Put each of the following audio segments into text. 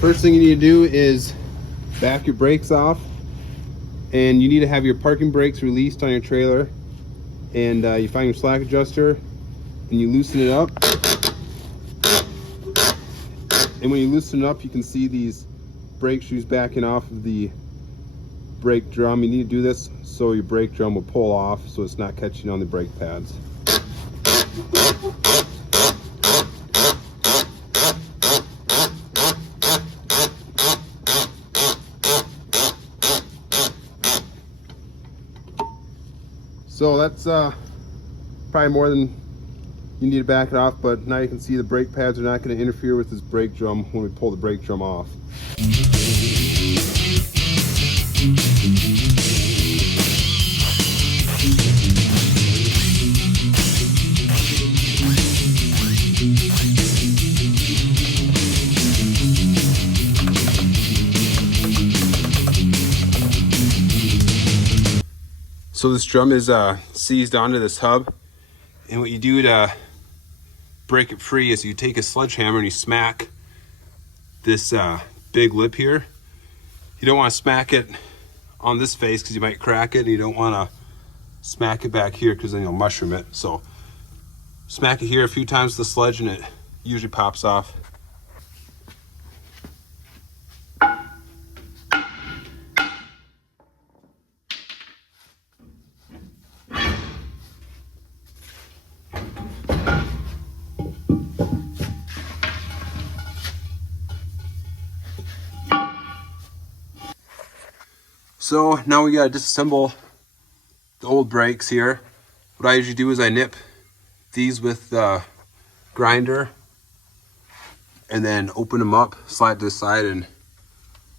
First thing you need to do is back your brakes off, and you need to have your parking brakes released on your trailer, and you find your slack adjuster and you loosen it up. And when you loosen it up, you can see these brake shoes backing off of the brake drum. You need to do this so your brake drum will pull off so it's not catching on the brake pads. So that's probably more than you need to back it off, but now you can see the brake pads are not going to interfere with this brake drum when we pull the brake drum off. So this drum is seized onto this hub, and what you do to break it free is you take a sledgehammer and you smack this big lip here. You don't want to smack it on this face because you might crack it, and you don't want to smack it back here because then you'll mushroom it. So smack it here a few times with the sledge and it usually pops off. So now we gotta disassemble the old brakes here. What I usually do is I nip these with the grinder and then open them up, slide to the side and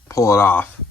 pull it off.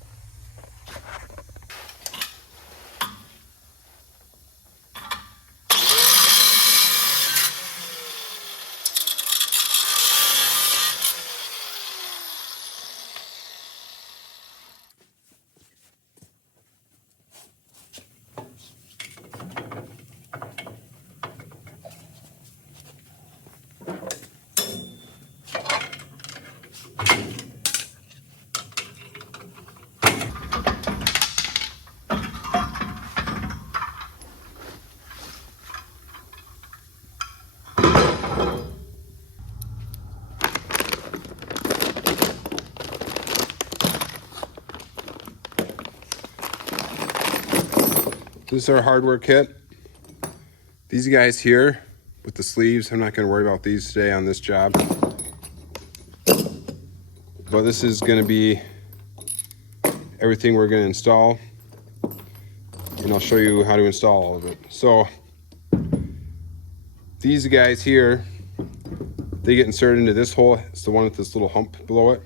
This is our hardware kit. These guys here with the sleeves, I'm not going to worry about these today on this job. But this is going to be everything we're going to install. And I'll show you how to install all of it. So these guys here, they get inserted into this hole. It's the one with this little hump below it.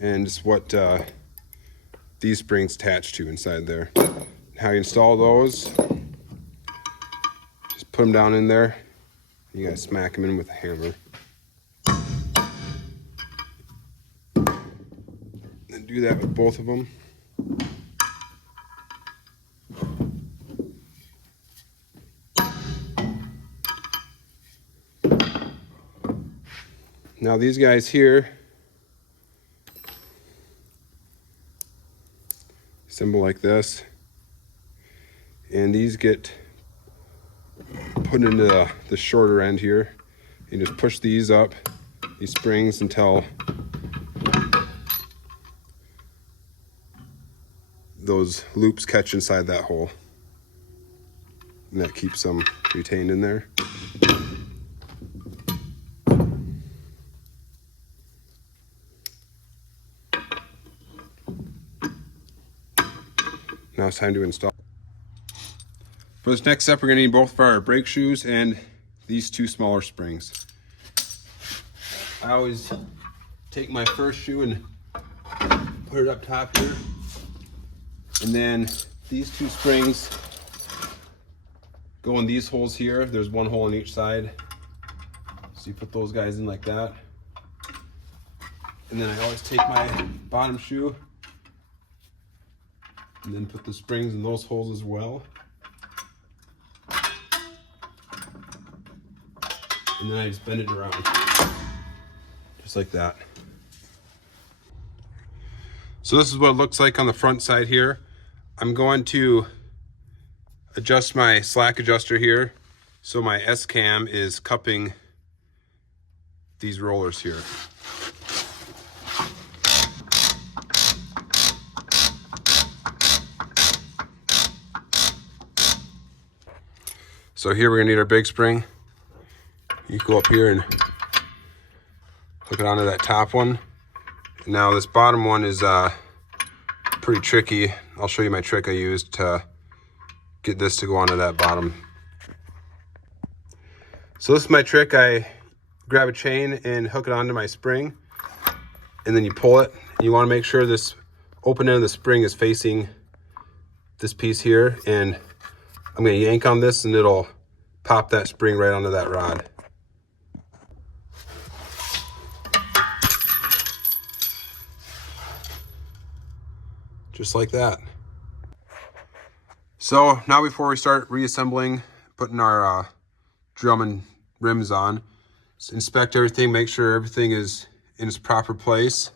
And it's what these springs attach to inside there. How you install those, just put them down in there. You gotta smack them in with a hammer. And do that with both of them. Now these guys here, assemble like this. And these get put into the shorter end here. You just push these up, these springs, until those loops catch inside that hole. And that keeps them retained in there. Now it's time to install. For this next step, we're going to need both of our brake shoes and these two smaller springs. I always take my first shoe and put it up top here. And then these two springs go in these holes here. There's one hole on each side. So you put those guys in like that. And then I always take my bottom shoe and then put the springs in those holes as well. And then I just bend it around, just like that. So this is what it looks like on the front side here. I'm going to adjust my slack adjuster here so my S-cam is cupping these rollers here. So here we're gonna need our big spring. You go up here and hook it onto that top one. Now this bottom one is pretty tricky. I'll show you my trick I used to get this to go onto that bottom. So this is my trick. I grab a chain and hook it onto my spring, and then you pull it. You want to make sure this open end of the spring is facing this piece here, and I'm going to yank on this and it'll pop that spring right onto that rod. Just like that. So now before we start reassembling, putting our drum and rims on, just inspect everything, make sure everything is in its proper place.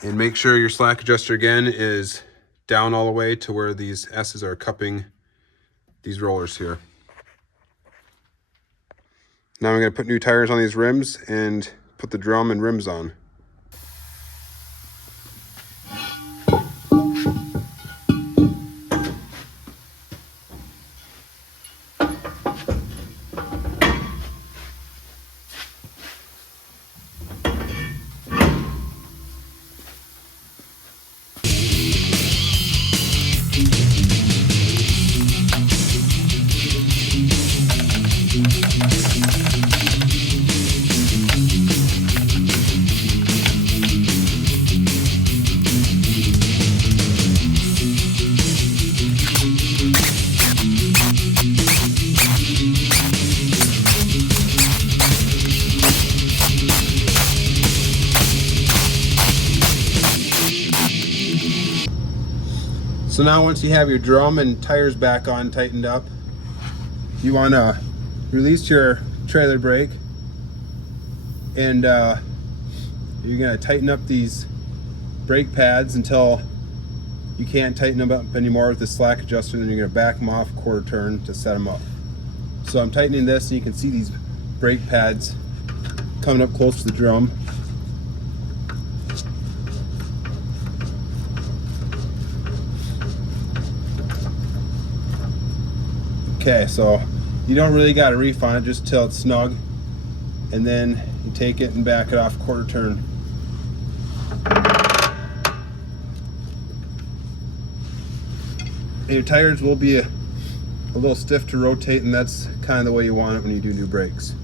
And make sure your slack adjuster again is down all the way to where these S's are cupping these rollers here. Now I'm going to put new tires on these rims and put the drum and rims on. So now once you have your drum and tires back on, tightened up, you want to release your trailer brake, and you're going to tighten up these brake pads until you can't tighten them up anymore with the slack adjuster. Then you're going to back them off quarter turn to set them up. So I'm tightening this, and you can see these brake pads coming up close to the drum. Okay, so you don't really got to reef on it just till it's snug, and then you take it and back it off quarter turn. And your tires will be a little stiff to rotate, and that's kind of the way you want it when you do new brakes.